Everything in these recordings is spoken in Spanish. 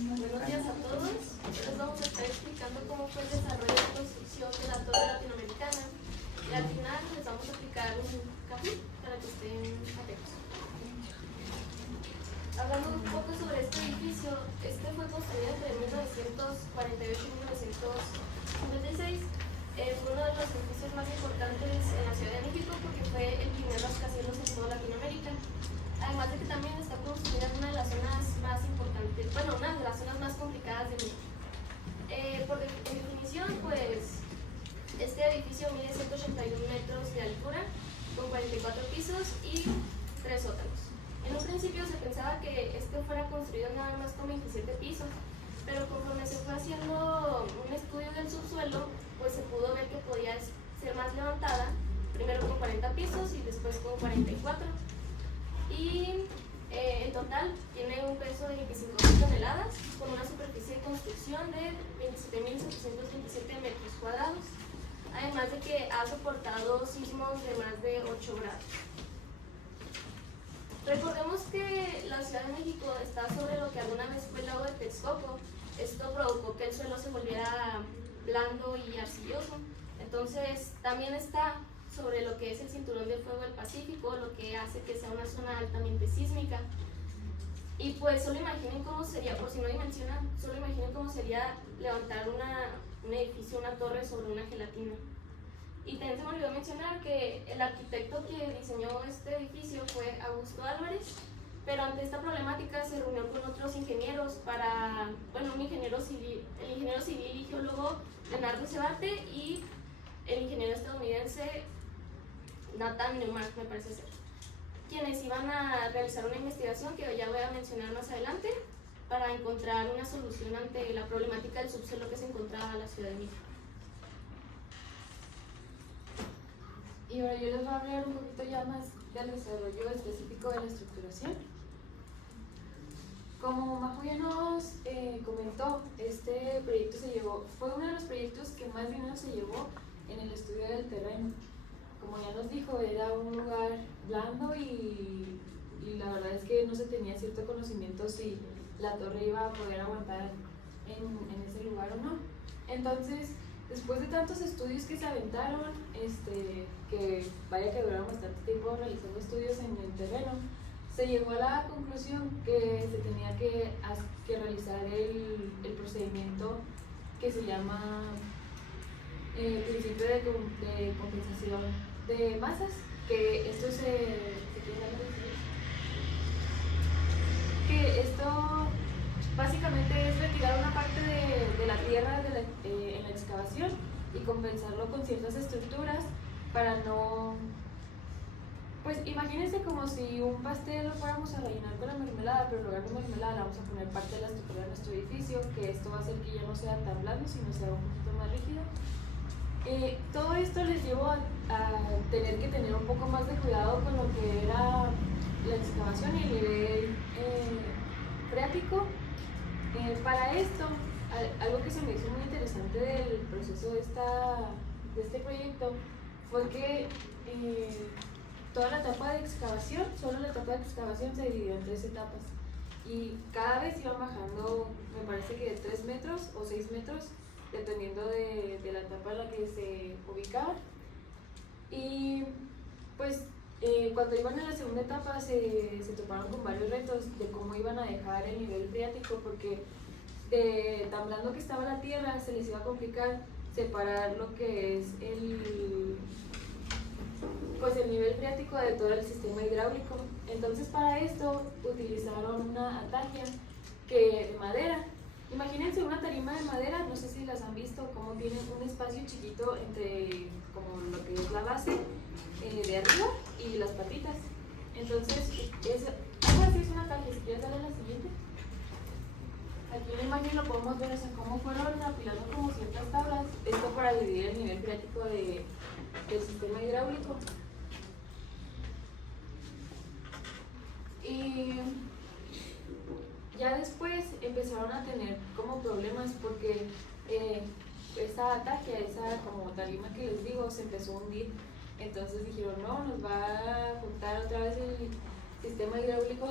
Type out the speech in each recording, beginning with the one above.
Buenos días a todos. Les vamos a estar explicando cómo fue el desarrollo de construcción de la torre latinoamericana y al final les vamos a aplicar un café para que estén atentos. Hablando un poco sobre este edificio, este fue construido entre 1948 y 1956. Fue uno de los edificios más importantes en la Ciudad de México porque fue el primer rascacielos en toda Latinoamérica. Además de que también está construida en una de las zonas más importantes, bueno, una de las zonas más complicadas de México. En definición, pues, este edificio mide 181 metros de altura, con 44 pisos y 3 sótanos. En un principio se pensaba que este fuera construido nada más con 27 pisos, pero conforme se fue haciendo un estudio del subsuelo, pues se pudo ver que podía ser más levantada, primero con 40 pisos y después con 44. Y en total tiene un peso de 25.000 toneladas, con una superficie de construcción de 27.727 metros cuadrados, además de que ha soportado sismos de más de 8 grados. Recordemos que la Ciudad de México está sobre lo que alguna vez fue el lago de Texcoco. Esto provocó que el suelo se volviera blando y arcilloso. Entonces también está sobre lo que es el cinturón de fuego del Pacífico, lo que hace que sea una zona altamente sísmica. Y pues solo imaginen cómo sería, por si no dimensionan, solo imaginen cómo sería levantar un edificio, una torre sobre una gelatina. Y también se me olvidó mencionar que el arquitecto que diseñó este edificio fue Augusto Álvarez, pero ante esta problemática se reunió con otros ingenieros el ingeniero civil y geólogo Leonardo Sebarte y el ingeniero estadounidense Nathan Newmark, me parece ser, quienes iban a realizar una investigación que ya voy a mencionar más adelante para encontrar una solución ante la problemática del subsuelo que se encontraba en la Ciudad de México. Y ahora yo les voy a hablar un poquito ya más del desarrollo específico de la estructuración. Como Majo ya nos comentó, este proyecto fue uno de los proyectos que más dinero se llevó en el estudio del terreno. Como ya nos dijo, era un lugar blando y la verdad es que no se tenía cierto conocimiento si la torre iba a poder aguantar en ese lugar o no. Entonces, después de tantos estudios que se aventaron, que vaya que duraron bastante tiempo realizando estudios en el terreno, se llegó a la conclusión que se tenía que realizar el procedimiento que se llama principio de compensación de masas, que esto básicamente es retirar una parte de la tierra en la excavación y compensarlo con ciertas estructuras para no... Pues imagínense como si un pastel lo fuéramos a rellenar con la mermelada, pero en lugar de mermelada le vamos a poner parte de la estructura de nuestro edificio, que esto va a hacer que ya no sea tan blando, sino sea un poquito más rígido. Todo esto les llevó a tener que tener un poco más de cuidado con lo que era la excavación y el nivel freático. Para esto, algo que se me hizo muy interesante del proceso de este proyecto fue que toda la etapa de excavación, solo la etapa de excavación se dividió en 3 etapas y cada vez iban bajando, me parece que de 3 metros o 6 metros, dependiendo de la etapa en la que se ubicaba. Y pues cuando iban en la segunda etapa se toparon con varios retos de cómo iban a dejar el nivel freático, porque de tan blando que estaba la tierra se les iba a complicar separar lo que es el nivel freático de todo el sistema hidráulico. Entonces para esto utilizaron una atagia de madera. Imagínense una tarima de madera, no sé si las han visto, como tienen un espacio chiquito entre como lo que es la base de arriba y las patitas. Entonces, algo así es una atagia. Si quieres darle a la siguiente. Aquí en la imagen lo podemos ver, o sea, cómo fueron apilando como ciertas tablas, esto para dividir el nivel freático del sistema hidráulico. Y ya después empezaron a tener como problemas porque esa ataque, esa como tarima que les digo, se empezó a hundir. Entonces dijeron, no, nos va a juntar otra vez el sistema hidráulico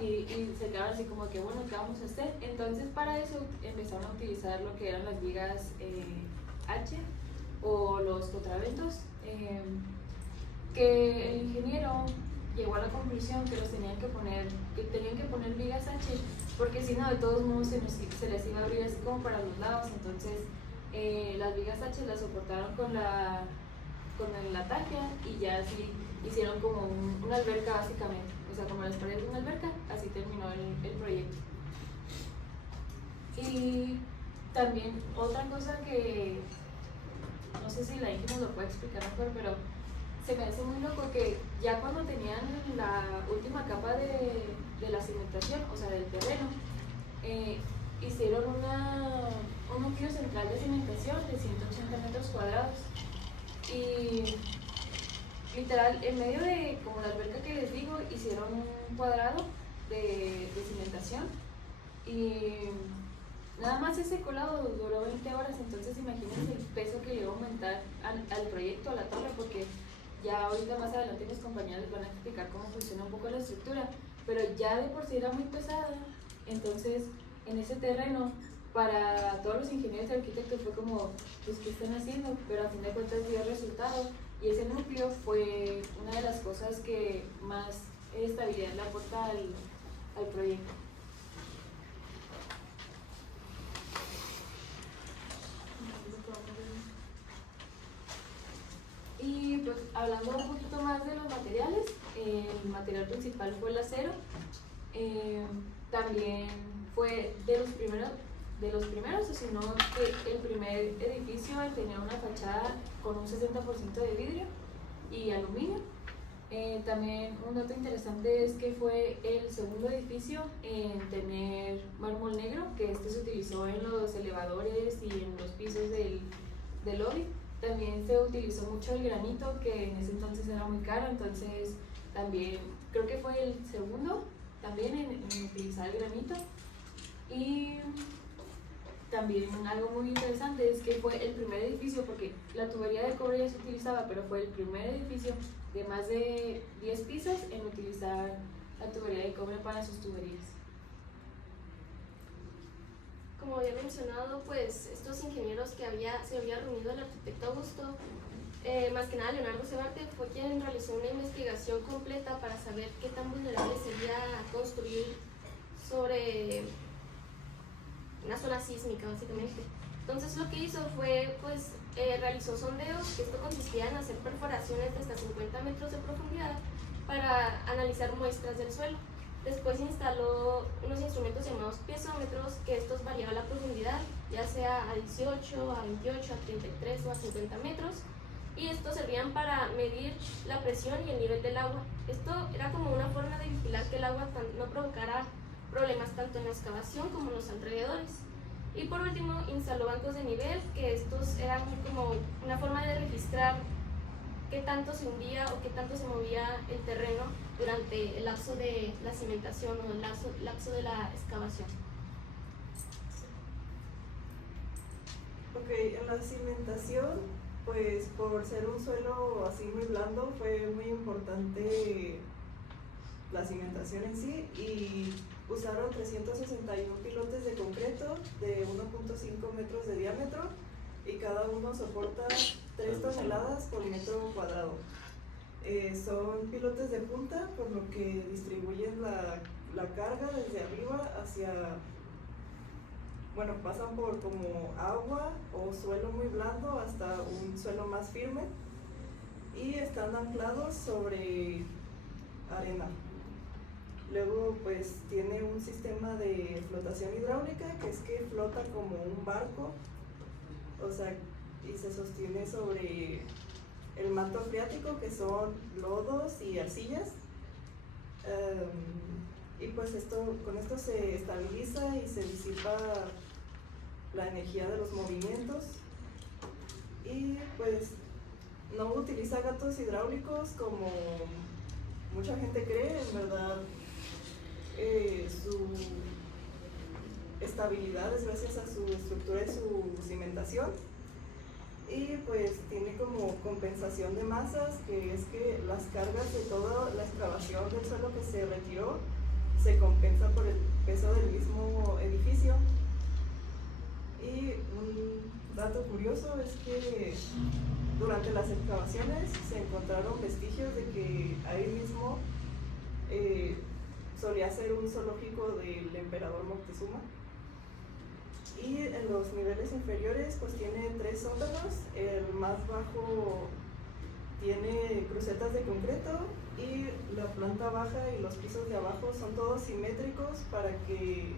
y se quedaron así como que, bueno, ¿qué vamos a hacer? Entonces para eso empezaron a utilizar lo que eran las vigas H o los contraventos, que el ingeniero llegó a la conclusión que tenían que poner vigas H, porque si no, de todos modos se les iba a abrir así como para los lados. Entonces las vigas H las soportaron con la tapia y ya así hicieron como una alberca básicamente, o sea, como las paredes de una alberca, así terminó el proyecto. Y también otra cosa que no sé si la Inge nos lo puede explicar mejor, pero se me hace muy loco que ya cuando tenían la última capa de la cimentación, o sea, del terreno, hicieron un núcleo central de cimentación de 180 metros cuadrados. Y literal, en medio de como la alberca que les digo, hicieron un cuadrado de cimentación y nada más ese colado duró 20 horas. Entonces imagínense el peso que le iba a aumentar al proyecto, a la torre, porque ya ahorita más adelante mis compañeros les van a explicar cómo funciona un poco la estructura, pero ya de por sí era muy pesada. Entonces en ese terreno, para todos los ingenieros y arquitectos fue como, pues, ¿qué están haciendo? Pero a fin de cuentas dio resultado, y ese núcleo fue una de las cosas que más estabilidad le aporta al proyecto. Y pues hablando un poquito más de los materiales, el material principal fue el acero. También fue de los primeros, o si no, que el primer edificio tenía una fachada con un 60% de vidrio y aluminio. También un dato interesante es que fue el segundo edificio en tener mármol negro, que se utilizó en los elevadores y en los pisos del lobby. También se utilizó mucho el granito, que en ese entonces era muy caro, entonces también creo que fue el segundo también en utilizar el granito. Y también algo muy interesante es que fue el primer edificio, porque la tubería de cobre ya se utilizaba, pero fue el primer edificio de más de 10 pisos en utilizar la tubería de cobre para sus tuberías. Como había mencionado, pues estos ingenieros que se había reunido el arquitecto Augusto, más que nada Leonardo Sebarte, fue quien realizó una investigación completa para saber qué tan vulnerable sería construir sobre una zona sísmica, básicamente. Entonces lo que hizo fue, pues, realizó sondeos, que esto consistía en hacer perforaciones de hasta 50 metros de profundidad para analizar muestras del suelo. Después instaló unos instrumentos llamados piezómetros, que estos variaban la profundidad, ya sea a 18, a 28, a 33 o a 50 metros, y estos servían para medir la presión y el nivel del agua. Esto era como una forma de vigilar que el agua no provocara problemas tanto en la excavación como en los alrededores. Y por último, instaló bancos de nivel, que estos eran como una forma de registrar qué tanto se hundía o qué tanto se movía el terreno durante el lapso de la cimentación o el lapso de la excavación. Ok, en la cimentación, pues por ser un suelo así muy blando, fue muy importante la cimentación en sí, y usaron 361 pilotes de concreto de 1.5 metros de diámetro, y cada uno soporta 3 toneladas por metro cuadrado. Son pilotes de punta, por lo que distribuyen la carga desde arriba hacia, bueno, pasan por como agua o suelo muy blando hasta un suelo más firme, y están anclados sobre arena. Luego pues tiene un sistema de flotación hidráulica, que es que flota como un barco, o sea, y se sostiene sobre el manto freático, que son lodos y arcillas, y pues con esto se estabiliza y se disipa la energía de los movimientos. Y pues no utiliza gatos hidráulicos como mucha gente cree. En verdad, su estabilidad es gracias a su estructura y su cimentación. Y pues tiene como compensación de masas, que es que las cargas de toda la excavación del suelo que se retiró se compensa por el peso del mismo edificio. Y un dato curioso es que durante las excavaciones se encontraron vestigios de que ahí mismo solía ser un zoológico del emperador Moctezuma. Y en los niveles inferiores pues tiene 3 sótanos. El más bajo tiene crucetas de concreto y la planta baja y los pisos de abajo son todos simétricos para que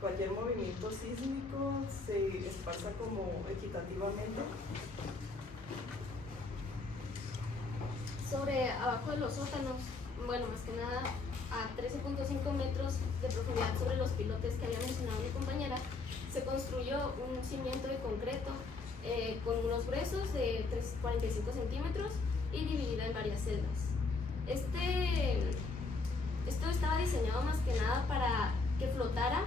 cualquier movimiento sísmico se esparza como equitativamente. Sobre abajo de los sótanos, bueno, más que nada a 13.5 metros de profundidad sobre los pilotes que había mencionado mi compañera, se construyó un cimiento de concreto con unos gruesos de 45 centímetros y dividida en varias celdas. Esto estaba diseñado más que nada para que flotara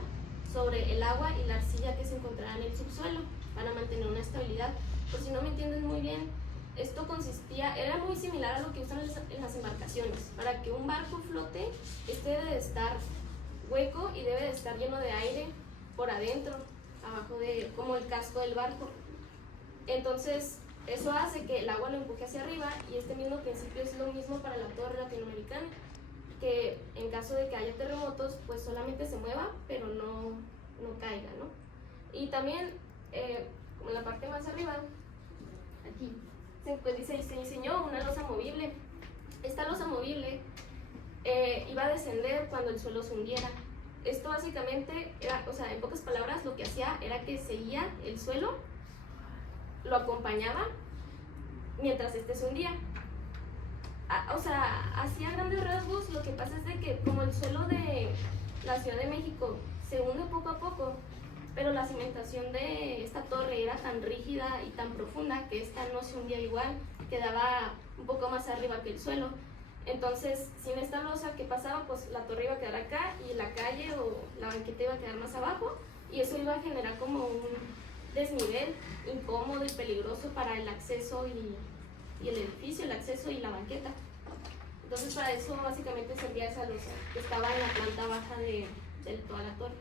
sobre el agua y la arcilla que se encontraba en el subsuelo para mantener una estabilidad. Por si no me entienden muy bien, esto era muy similar a lo que usan en las embarcaciones. Para que un barco flote, debe de estar hueco y debe de estar lleno de aire por adentro, abajo como el casco del barco. Entonces, eso hace que el agua lo empuje hacia arriba, y este mismo principio es lo mismo para la torre latinoamericana, que en caso de que haya terremotos, pues solamente se mueva, pero no caiga, ¿no? Y también, como en la parte más arriba, aquí, se diseñó una losa movible. Esta losa movible iba a descender cuando el suelo se hundiera. Esto básicamente era, o sea, en pocas palabras, lo que hacía era que seguía el suelo, lo acompañaba mientras este se hundía. O sea, así a grandes rasgos, lo que pasa es de que como el suelo de la Ciudad de México se hunde poco a poco, pero la cimentación de esta torre era tan rígida y tan profunda que esta no se hundía igual, quedaba un poco más arriba que el suelo. Entonces, sin esta losa, ¿qué pasaba? Pues la torre iba a quedar acá y la calle o la banqueta iba a quedar más abajo, y eso iba a generar como un desnivel incómodo y peligroso para el acceso y el edificio, el acceso y la banqueta. Entonces, para eso básicamente servía esa losa que estaba en la planta baja de toda la torre.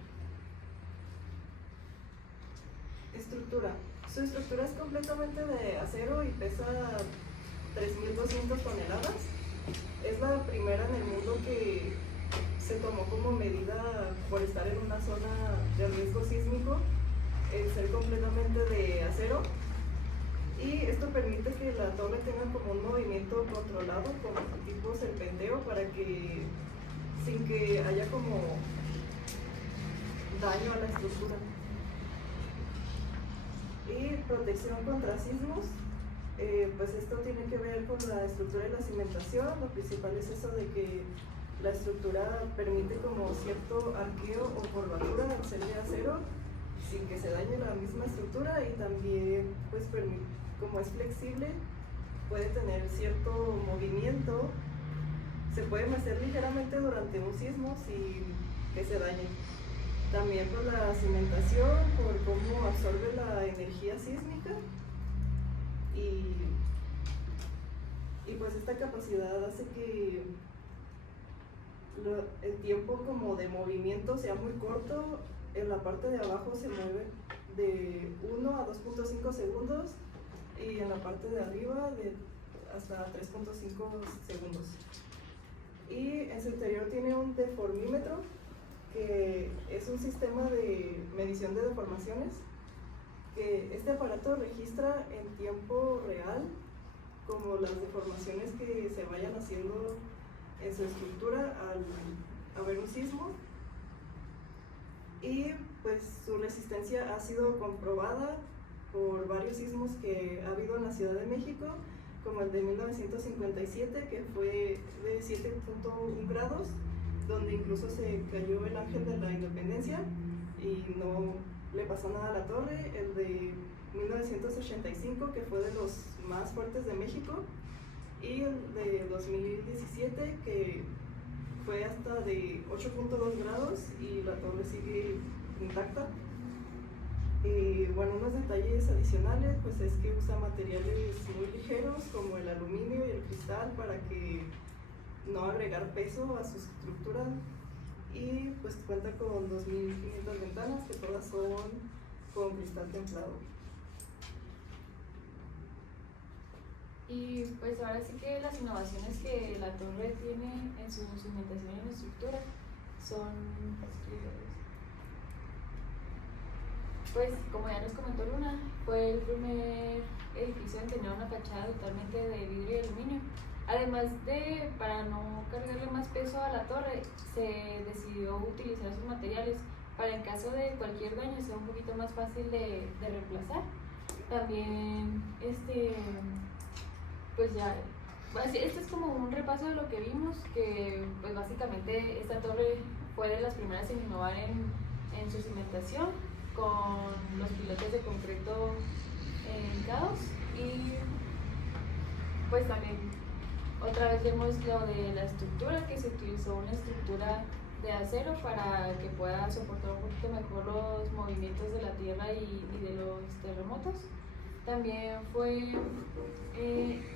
Estructura. Su estructura es completamente de acero y pesa 3.200 toneladas. Es la primera en el mundo que se tomó como medida por estar en una zona de riesgo sísmico, el ser completamente de acero. Y esto permite que la torre tenga como un movimiento controlado, como tipo serpenteo, para que, sin que haya como daño a la estructura. Y protección contra sismos, pues esto tiene que ver con la estructura y la cimentación. Lo principal es eso de que la estructura permite como cierto arqueo o curvatura al ser de acero, sin que se dañe la misma estructura, y también pues como es flexible, puede tener cierto movimiento, se puede mecer ligeramente durante un sismo sin que se dañe. También por la cimentación, por cómo absorbe la energía sísmica, y pues esta capacidad hace que el tiempo como de movimiento sea muy corto. En la parte de abajo se mueve de 1 a 2.5 segundos y en la parte de arriba hasta 3.5 segundos. Y en su interior tiene un deformímetro, que es un sistema de medición de deformaciones, que este aparato registra en tiempo real como las deformaciones que se vayan haciendo en su estructura al haber un sismo. Y pues su resistencia ha sido comprobada por varios sismos que ha habido en la Ciudad de México, como el de 1957, que fue de 7.1 grados, donde incluso se cayó el Ángel de la Independencia y no le pasó nada a la torre. El de 1985, que fue de los más fuertes de México, y el de 2017, que fue hasta de 8.2 grados y la torre sigue intacta. Bueno, unos detalles adicionales pues es que usa materiales muy ligeros como el aluminio y el cristal para que no agregar peso a su estructura. y pues cuenta con 2.500 ventanas que todas son con cristal templado. Y pues ahora sí que las innovaciones que la torre tiene en su cimentación y en estructura son, pues como ya nos comentó Luna, fue el primer edificio en tener una fachada totalmente de vidrio y aluminio. Además de, para no cargarle más peso a la torre, se decidió utilizar sus materiales para en caso de cualquier daño sea un poquito más fácil de reemplazar. También, pues ya, este es como un repaso de lo que vimos, que pues básicamente esta torre fue de las primeras en innovar en su cimentación con los pilotes de concreto hincados, y pues también otra vez vemos lo de la estructura, que se utilizó una estructura de acero para que pueda soportar un poquito mejor los movimientos de la tierra y de los terremotos. También fue,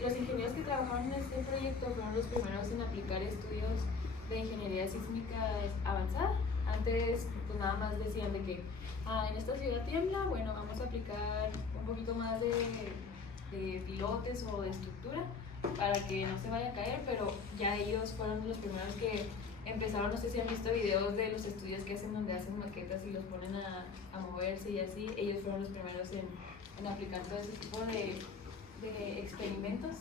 los ingenieros que trabajaron en este proyecto fueron los primeros en aplicar estudios de ingeniería sísmica avanzada. Antes pues nada más decían de que en esta ciudad tiembla, bueno, vamos a aplicar un poquito más de pilotes o de estructura para que no se vaya a caer, pero ya ellos fueron los primeros que empezaron. No sé si han visto videos de los estudios que hacen donde hacen maquetas y los ponen a moverse y así. Ellos fueron los primeros en aplicar todo ese tipo de experimentos.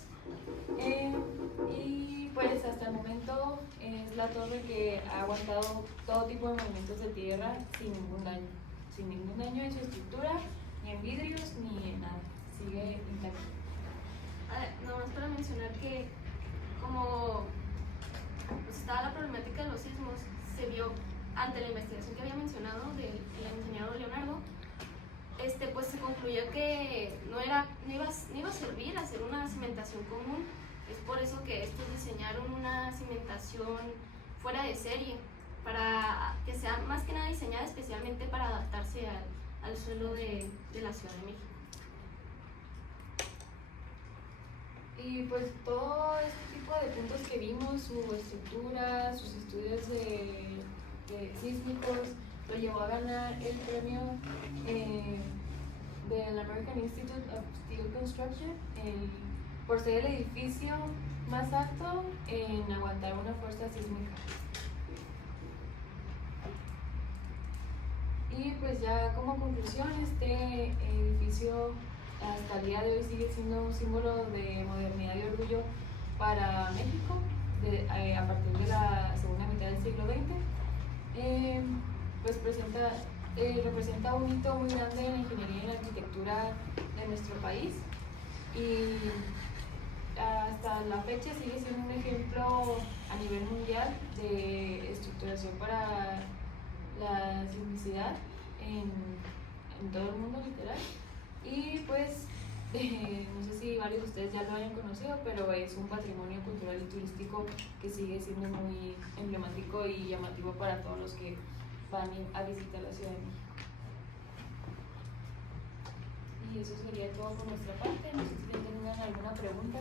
Y pues hasta el momento es la torre que ha aguantado todo tipo de movimientos de tierra sin ningún daño en su estructura, ni en vidrios, ni en nada, sigue intacta. Nada más para mencionar que como pues, estaba la problemática de los sismos, se vio ante la investigación que había mencionado del ingeniero Leonardo, pues se concluyó que no iba a servir hacer una cimentación común. Es por eso que estos diseñaron una cimentación fuera de serie, para que sea más que nada diseñada especialmente para adaptarse al suelo de la Ciudad de México. Y pues todo este tipo de puntos que vimos, su estructura, sus estudios de sísmicos, lo llevó a ganar el premio del American Institute of Steel Construction por ser el edificio más alto en aguantar una fuerza sísmica. Y pues ya como conclusión, este edificio hasta el día de hoy sigue siendo un símbolo de modernidad y orgullo para México a partir de la segunda mitad del siglo XX. Pues representa un hito muy grande en la ingeniería y en la arquitectura de nuestro país, y hasta la fecha sigue siendo un ejemplo a nivel mundial de estructuración para la simplicidad en todo el mundo, literal. Y pues no sé si varios de ustedes ya lo hayan conocido, pero es un patrimonio cultural y turístico que sigue siendo muy emblemático y llamativo para todos los que van a visitar la Ciudad de México. Y eso sería todo por nuestra parte. No sé si tengan alguna pregunta.